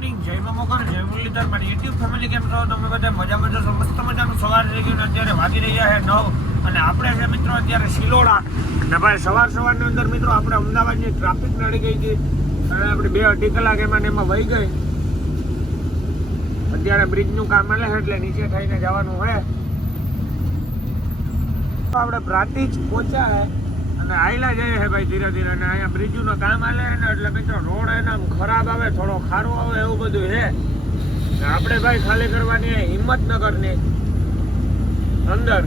Morning, જય મમોકર, જય મુરલીધર, મારી યુટ્યુબ ફેમિલી કેમ છો? તમે બધા મજામાં જશો? મસ્ત મજાનું સવાર થઈ ગયું. અત્યારે વાગી રહ્યા છે 9 અને આપણે છે મિત્રો અત્યારે શિલોડા. ને ભાઈ સવારની અંદર મિત્રો આપણે અમદાવાદની ટ્રાફિક નડી ગઈ હતી અને આપણે 2-2.5 કલાક એમાં વહી ગઈ. અત્યારે બ્રિજનું કામ ચાલે છે એટલે નીચે થઈને જવાનું હોય. આપણે પ્રાંતિજ પહોંચ્યા છે અને આયલા જઈએ છે ભાઈ ધીરે ધીરે. અને અહીંયા બ્રિજનું કામ હાલે છે ને એટલે મિત્રો રોડ એના ખરાબ આવે, થોડો ખારો આવે, એવું બધું છે. આપણે ભાઈ ખાલી કરવાની હિંમતનગરની અંદર.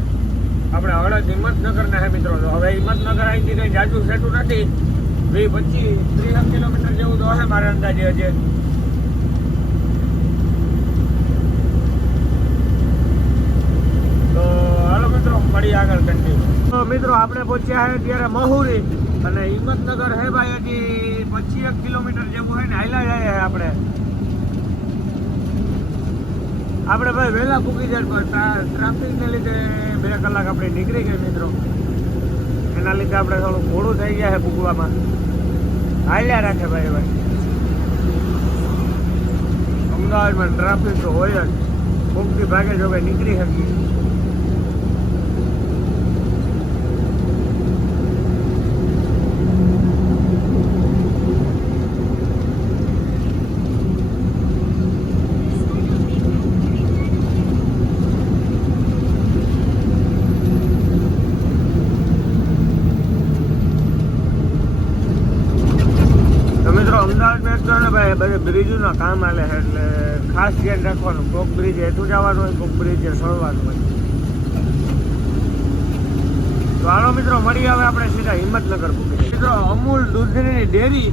આપણે હળદ હિંમતનગરના છે મિત્રો. તો હવે હિંમતનગર અહીંથી કંઈ જાજુ સેટું નથી, 20-25-30 કિલોમીટર જેવું તો હશે મારા અંદાજે હજે. તો હાલો મિત્રો મળીએ આગળ કન્ટિન્યુ. તો મિત્રો આપણે પહોંચ્યા છે ત્યારે મહુરી અને હિંમતનગર હે ભાઈ હજી 25 કિલોમીટર જેવું હોય ને હાલ્યા જાય છે આપણે ભાઈ વહેલા પૂકી જાય પણ ટ્રાફિકને લીધે 2 કલાક આપણે નીકળી ગઈ મિત્રો. એના લીધે આપણે થોડું મોડું થઈ ગયા છે પૂગવામાં. હાલ્યા રાખે ભાઈ અમદાવાદમાં ટ્રાફિક તો હોય જ. કોકથી ભાગે જો ભાઈ નીકળી શકીએ. બ્રિજના કામ હાલે છે એટલે ખાસ ધ્યાન રાખવાનું. કોક બ્રિજ હેઠું જવાનું હોય, કોક બ્રિજ સળવાનું હોય. તો હાલો મિત્રો મળી આવે આપણે સીધા હિંમતનગર પૂકી. મિત્રો અમૂલ દૂધની ડેરી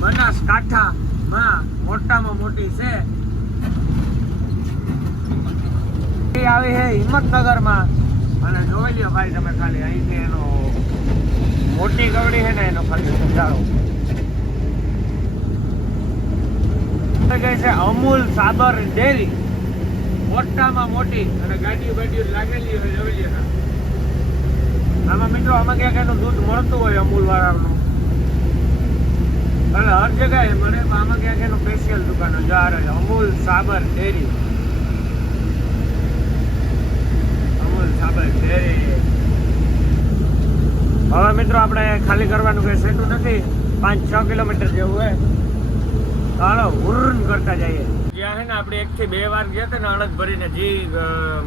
બનાસકાંઠામાં મોટામાં મોટી છે. એ આવી છે હિંમતનગરમાં અને જોઈ લ્યો ભાઈ તમે ખાલી અહીંથી એનો મોટી ગવડી છે ને એનો ખાલી સમજાવો. છે અમૂલ સાબર ડેરી, મોટામાં મોટી અને ગાડીઓ લાગેલી હોય જોઈ લે. આમાં મિત્રો આમાં ક્યાંક એનું દૂધ મળતું હોય અમૂલ વાળાનું અને હર જગ્યાએ મળે. આમાં ક્યાંક એનું સ્પેશિયલ દુકાન જાર અમૂલ સાબર ડેરી. અમૂલ સાબર ડેરી. હવે મિત્રો આપણે ખાલી કરવાનું કઈ સેટું નથી, 5-6 કિલોમીટર જેવું હોય. હાલો હુર્ન કરતા જઈએ. જ્યાં છે ને આપણે 1 થી 2 વાર ગયા હતા ને અડદ ભરીને જે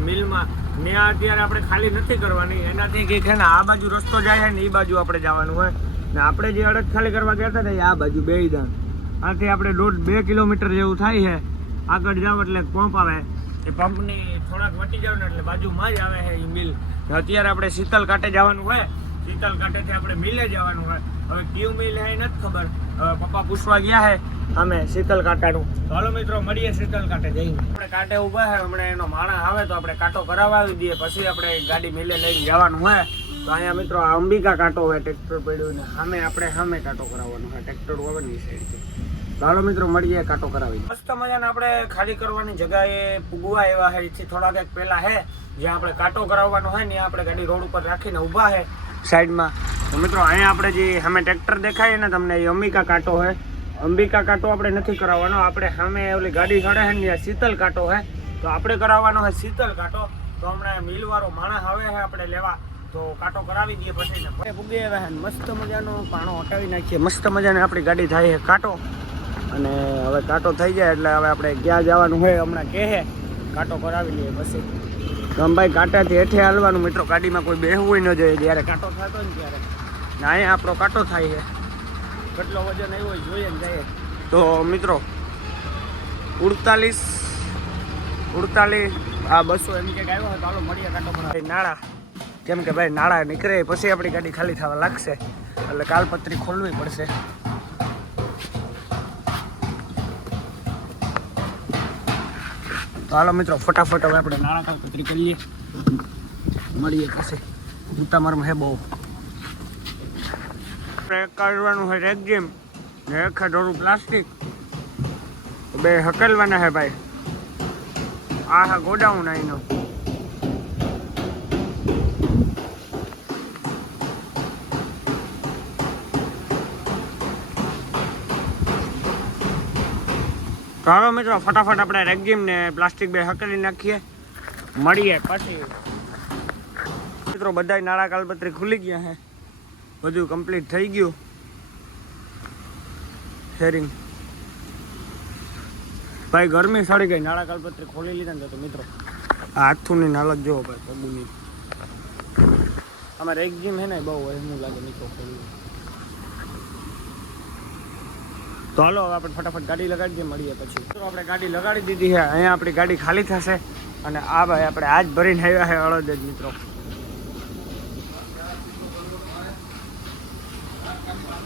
મિલમાં, ત્યાં અત્યારે આપણે ખાલી નથી કરવાની. એનાથી કંઈક છે ને આ બાજુ રસ્તો જાય છે ને એ બાજુ આપણે જવાનું હોય ને. આપણે જે અડદ ખાલી કરવા ગયા હતા ને એ આ બાજુ બેઈદાન. આથી આપણે 1.5-2 કિલોમીટર જેવું થાય છે. આગળ જાવ એટલે પંપ આવે. એ પંપની થોડાક વટી જાવ ને એટલે બાજુમાં જ આવે છે એ મિલ. અત્યારે આપણે શીતલ કાંઠે જવાનું હોય. શીતલ કાંઠેથી આપણે મિલે જવાનું હોય. હવે કયું મિલ છે એ નથી ખબર. હવે પપ્પા પૂછવા ગયા છે અમે શીતલ કાંટાનું. તો હાલો મિત્રો મળીએ શીતલ કાંઠે જઈને. આપણે કાંઠે ઊભા છે, હમણાં એનો માણસ આવે તો આપણે કાંટો કરાવી દઈએ, પછી આપણે ગાડી મિલે લઈને જવાનું હોય. તો અહીંયા મિત્રો આ અંબિકા કાંટો હોય, ટ્રેક્ટર પડ્યું ને સામે કાંટો કરાવવાનો હોય. ટ્રેક્ટર વગરની સાઈડથી. તો હાલો મિત્રો મળીએ કાંટો કરાવી. મસ્ત મજાને આપણે ખાલી કરવાની જગ્યાએ પૂગવા એવા છે. એથી થોડાક એક પહેલા છે જ્યાં આપણે કાંટો કરાવવાનો હોય ને આપણે ગાડી રોડ ઉપર રાખીને ઊભા છે સાઈડમાં. તો મિત્રો અહીંયા આપણે જે સામે ટ્રેક્ટર દેખાય ને તમને એ અંબિકા કાંટો હોય. અંબિકા કાંટો આપણે નથી કરાવવાનો. આપણે સામે ઓલી ગાડી ચડે છે ને શીતલ કાંટો હોય તો આપણે કરાવવાનો હોય શીતલ કાંટો. તો હમણાં મિલવાળો માણસ આવે છે આપણે લેવા, તો કાંટો કરાવી દઈએ પછી પૂગી આવે છે. મસ્ત મજાનો પાણો હટાવી નાખીએ. મસ્ત મજાની આપણી ગાડી થાય છે કાંટો. અને હવે કાંટો થઈ જાય એટલે હવે આપણે ક્યાં જવાનું હોય હમણાં કહે કાંટો કરાવી લઈએ પછી. તો ભાઈ કાંટાથી હેઠે હાલવાનું મિત્રો. ગાડીમાં કોઈ બેસવું ન જોઈએ જ્યારે કાંટો થતો ને ત્યારે. ને અહીંયા આપણો કાંટો થાય છે. કેટલો વજન આવ્યો હોય જોઈએ ને જાય. તો મિત્રો 48 આ 200 એમ કે આવ્યો હોય. તો હાલો મળીએ કાંટો કરાવી. નાળા કેમ કે ભાઈ નાળા નીકળે પછી આપણી ગાડી ખાલી થવા લાગશે એટલે કાલપત્રી ખોલવી પડશે. તો હાલો મિત્રો ફટાફટ હવે આપણે નાળા કાલપત્રી કરીએ. મળીએ પછી ઉતામરમાં હે બહુ કાઢવાનું હોય. રેગજીમ ને એક ડોરું પ્લાસ્ટિક બે હકેલવાના હે ભાઈ. આ હા ગોડાઉન અહીંનો. તો હાલો મિત્રો ફટાફટ આપણે રેગજીમ ને પ્લાસ્ટિક બે હકેલી નાખીએ, મળીએ પછી. મિત્રો બધા નાળા કાલપત્રી ખુલી ગયા છે, બધું કમ્પ્લીટ થઈ ગયું શેરિંગ. ભાઈ ગરમી સડી ગઈ, નાળા કાલપત્રી ખોલી લીધા ને તો મિત્રો આ હાથુની હાલત જોવો ભાઈ પગુની. આમાં રેગજીમ હે ને બહુ એમનું લાગે મિત્રો ખોલી. તો હાલો હવે આપણે ફટાફટ ગાડી લગાડી દઈએ, મળીએ પછી. તો આપણે ગાડી લગાડી દીધી છે, અહીંયા આપણી ગાડી ખાલી થશે અને આ ભાઈ આપણે આજ ભરીને આવ્યા છે હળદ જ મિત્રો.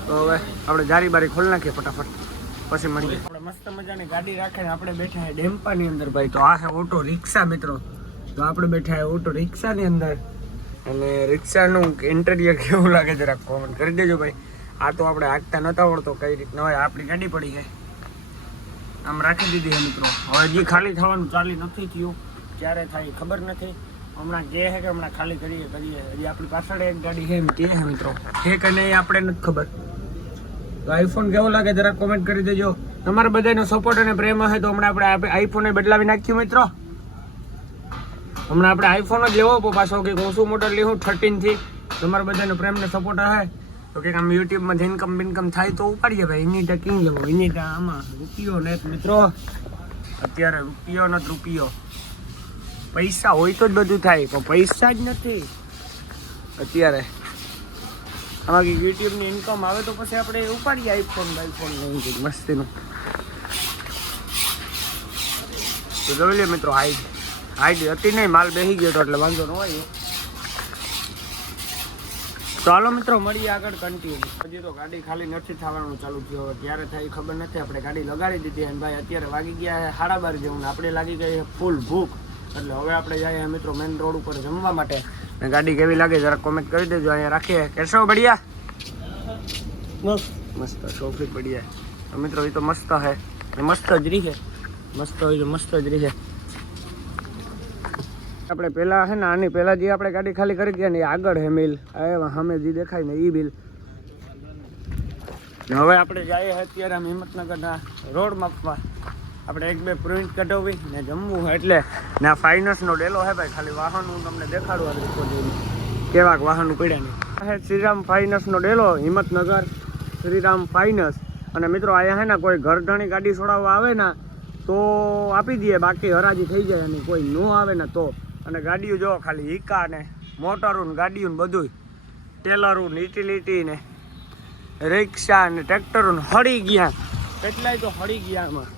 તો હવે આપણે જારી બારી ખોલી નાખીએ ફટાફટ, પછી મળીએ. આપણે મસ્ત મજાની ગાડી રાખીને આપણે બેઠા છે ડેમ્પાની અંદર ભાઈ. તો આ છે ઓટો રિક્ષા મિત્રો. તો આપણે બેઠા છે ઓટો રિક્ષાની અંદર અને રિક્ષાનું ઇન્ટેરિયર કેવું લાગે જરાક કોમેન્ટ કરી દેજો ભાઈ. આ તો આપણે હાંકતા નતા આવડતો કઈ રીતના હોય. આપણી ગાડી પડી છે આમ રાખી દીધી છે મિત્રો. હવે હજી ખાલી થવાનું ચાલી નથી થયું, ક્યારે થાય ખબર નથી. હમણાં જે છે કે હમણાં ખાલી કરીએ. હજી આપણી પાછળ એક ગાડી છે એમ કે છે મિત્રો, છે કે નહીં આપણે નથી ખબર. તો આઈફોન કેવો લાગે જરાક કોમેન્ટ કરી દેજો. તમારા બધાનો સપોર્ટ અને પ્રેમ હશે તો હમણાં આપણે આઈફોન બદલાવી નાખ્યું મિત્રો. હમણાં આપણે આઈફોન જ લેવો પાછો કે ઓછું મોડલ લેવું 13 થી. તમારા બધાનો પ્રેમ ને સપોર્ટ હશે તો કે આમ યુટ્યુબમાં ઇન્કમ બિનકમ થાય તો ઉપાડીએ ભાઈ. એની ટા કિંગ લેવો, એની ટા આમાં રૂપિયો ને મિત્રો. અત્યારે રૂપિયો નથી, રૂપિયો પૈસા હોય તો જ બધું થાય, પણ પૈસા જ નથી અત્યારે. આમાં યુટ્યુબની ઇન્કમ આવે તો પછી આપણે ઉપાડીએ આઈફોન નહીં મસ્તીનું. તો જોઈ લે મિત્રો, હાઈટ હતી નહીં, માલ બેસી ગયો હતો એટલે વાંધો ન હોય. તો હાલો મિત્રો મળીએ આગળ કન્ટિન્યુ. હજી તો ગાડી ખાલી નથી થવાનું ચાલુ થયું, હવે ક્યારે થાય ખબર નથી. આપણે ગાડી લગાડી દીધી અને ભાઈ અત્યારે વાગી ગયા છે 12:30 જેવું ને આપણે લાગી ગઈ છે ફૂલ ભૂખ. એટલે હવે આપણે જઈએ મિત્રો મેઇન રોડ ઉપર જમવા માટે. અને ગાડી કેવી લાગે જરા કોમેન્ટ કરી દેજો. અહીંયા રાખીએ કેશો બઢિયા મસ્ત સોફી બઢિયા. તો મિત્રો એ તો મસ્ત છે, મસ્ત જ રહી છે, મસ્ત હોય તો મસ્ત જ રહી છે. આપણે પહેલાં છે ને આની પહેલાં જે આપણે ગાડી ખાલી કરી ગયા ને એ આગળ છે મિલ, સામે જે દેખાય ને એ બિલ. હવે આપણે જઈએ અત્યારે આમ હિંમતનગરના રોડ માપવા. આપણે 1-2 પ્રિન્ટ કઢાવી ને જમવું હોય એટલે ને આ ફાઇનસનો ડેલો છે ભાઈ. ખાલી વાહન હું તમને દેખાડું આ રીતે કેવાક વાહન પડ્યા નહીં. શ્રીરામ ફાઇનસનો ડેલો હિંમતનગર, શ્રીરામ ફાઇનસ. અને મિત્રો અહીંયા છે ને કોઈ ઘરધણી ગાડી છોડાવવા આવે ને તો આપી દઈએ, બાકી હરાજી થઈ જાય અને કોઈ ન આવે ને તો. અને ગાડીઓ જો ખાલી ઈકા ને મોટરું ને ગાડીઓ બધું ટેલરું ને યુટિલિટી ને રિક્ષા ને ટ્રેક્ટરો ને હળી ગયા, કેટલાય તો હળી ગયા એમાં.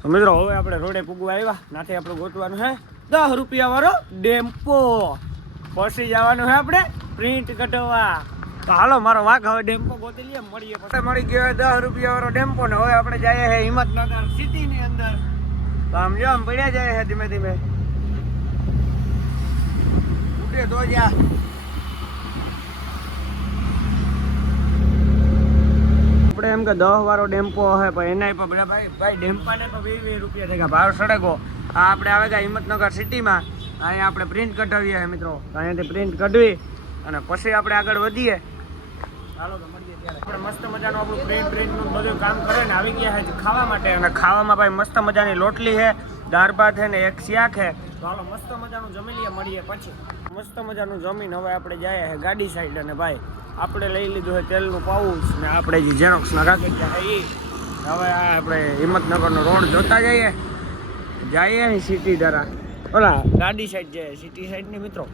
તો મિત્રો હવે આપણે રોડે પૂગવા આવ્યા. નાથી આપણું ગોતવાનું છે 10 રૂપિયા વાળો ડેમ્પો, પછી જવાનું છે આપણે પ્રિન્ટ કઢાવવા. તો હાલો મારો વાઘ હવે ડેમ્પો ગોતી લઈએ, મળીએ પછી. મળી ગયો 10 રૂપિયા વાળો ડેમ્પો ને હવે આપણે જઈએ છે હિંમતનગર સિટીની અંદર. તો આમ જો આમ પડ્યા જાય છે ધીમે ધીમે ઉડે તો જા. આપણે એમ કે 10 વાળો ડેમ્પો હે પણ એના પણ ભાઈ ડેમ્પાને તો 20 રૂપિયા થઈ ગયા ભાવ સડકો. આ આપણે આવે ગયા હિંમતનગર સિટીમાં. અહીંયા આપણે પ્રિન્ટ કઢાવીએ મિત્રો. અહીંયાથી પ્રિન્ટ કઢવી અને પછી આપણે આગળ વધીએ. ચાલો તો મળીએ ત્યારે. આપણે મસ્ત મજાનું આપણું પ્રિન્ટનું બધું કામ કરે ને આવી ગયા છે ખાવા માટે. અને ખાવામાં ભાઈ મસ્ત મજાની લોટલી છે, દાળ ભાત છે ને એક શાક છે. તો હાલો મસ્ત મજાનું જમી લઈએ, મળીએ પછી. મસ્ત મજાનું જમીન હવે આપણે જઈએ છે ગાડી સાઈડ. અને ભાઈ આપણે લઈ લીધું છે તેલનું પાઉચ ને આપણે જે ઝેરોક્સના કાગળિયા છે એ. હવે આ આપણે હિંમતનગરનો રોડ જોતા જઈએ સિટી દ્વારા. ઓલા ગાડી સાઈડ જઈએ, સિટી સાઈડની મિત્રો.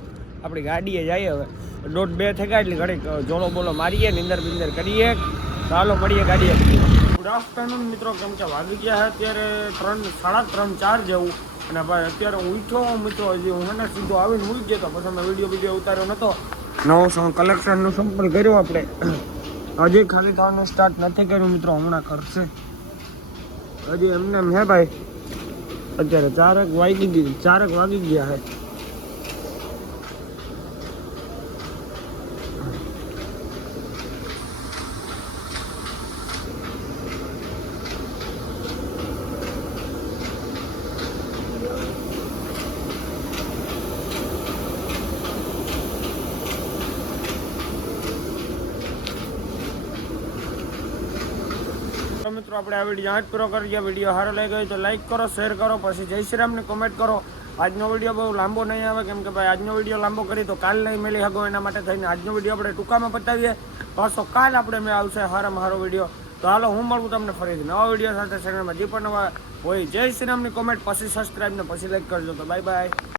આપણી ગાડીએ જઈએ હવે 1:30 થઈ ગયા એટલે ઘડીક જોડો બોલો મારીએ, નિંદર બિંદર કરીએ. ચાલો મળીએ ગાડીએ. ગુડ આફ્ટરનૂન મિત્રો. કેમ કે વાગી ગયા છે અત્યારે 3, 3:30, 4 જેવું. અને ભાઈ અત્યારે હું ઉઠ્યો મિત્રો. હજી હું એને સીધો આવીને મૂકી ગયો. પછી મેં વિડીયો ઉતાર્યો નહોતો. નવો કલેક્શનનું સંપલ કર્યો આપણે. હજી ખાલી થવાનું સ્ટાર્ટ નથી કર્યું મિત્રો, હમણાં કરશે. હજી એમને એમ હે ભાઈ. અત્યારે 4 વાગી ગયા છે. મિત્રો આપણે આ વિડીયો જ પૂરો કરીએ. વિડીયો સારો લાગ્યો હોય તો લાઈક કરો, શેર કરો, પછી જય શ્રી રામને કોમેન્ટ કરો. આજનો વિડીયો બહુ લાંબો નહીં આવે, કેમ કે ભાઈ આજનો વિડીયો લાંબો કરી તો કાલ નહીં મેલી હગો, એના માટે થઈને આજનો વિડીયો આપણે ટૂંકામાં પતાવીએ. પાછો કાલ આપણે મેં આવશે સારામાં સારો વિડીયો. તો હાલો હું મળું તમને ફરીથી નવા વિડીયો સાથે. ચેનલમાં જે પણ નવા હોય જય શ્રી રામની કોમેન્ટ, પછી સબસ્ક્રાઈબ ને પછી લાઈક કરજો. તો બાય બાય.